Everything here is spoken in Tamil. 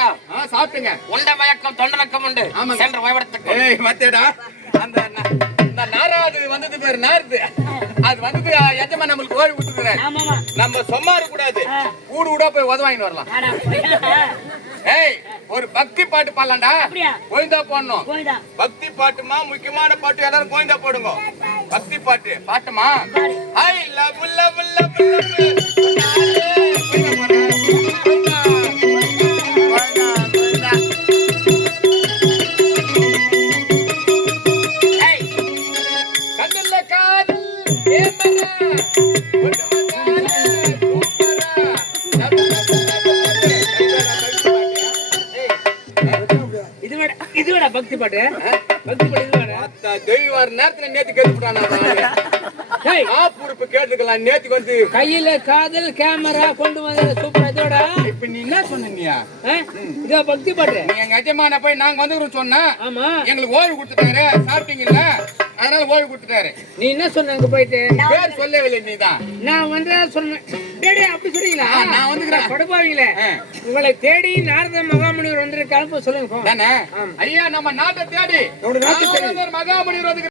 சாப்பிட்டியா? சாப்பிட்டுங்க. உண்ட மயக்கம் தொண்டனக்கம் உண்டு. சென்று ஓய்வெடுத்துக்கோ. மத்தேடா அந்த நாராது வந்தது பேரு நார்து. அது வந்தது எஜமான் நம்மளுக்கு ஓய்வு கொடுத்துக்கிறாரு. நம்ம சும்மா இருக்க கூடாது. கூடு கூட போய் உதவாங்கிட்டு வரலாம். ஏய், ஒரு பக்தி பாட்டு பாடலாம்டா. கோயிந்தா போடணும். பக்தி பாட்டுமா முக்கியமான பாட்டு, எல்லாரும் கோயிந்தா போடுங்க. பக்தி பாட்டு பாட்டுமா. ஐ லவ் லவ் லவ் இதுவேடா பக்தி பாட்டு. பக்தி பாட்டு தெய்வார நேரத்துல நேத்து கேட்டுட்டானா கேட்டுக்கலாம். நேத்துக்கு வந்து கையில காதல் கேமரா கொண்டு வந்த சூப்பர். இதோட இப்ப நீ என்ன சொன்னீங்க? இதோ பக்தி பாட்டு. நீ எங்க எஜமான போய் நாங்க வந்து சொன்னா ஆமா எங்களுக்கு ஓய்வு கொடுத்துட்டாரு. சாப்பிட்டீங்கல்ல, அதனால ஓய்வு கொடுத்துட்டாரு. நீ என்ன சொன்ன போயிட்டு? பேர் சொல்லவில்லை. நீதான் நான் வந்து சொன்னேன். அப்படி சொல்றீங்களா? நான் வந்து கொடுப்பாவீங்களே. உங்களை தேடி நாரத மகாமுனிவர் வந்திருக்காரு. சொல்லுங்க. ஐயா, நம்ம நாட்டை தேடி மகாமுனிவர் வந்து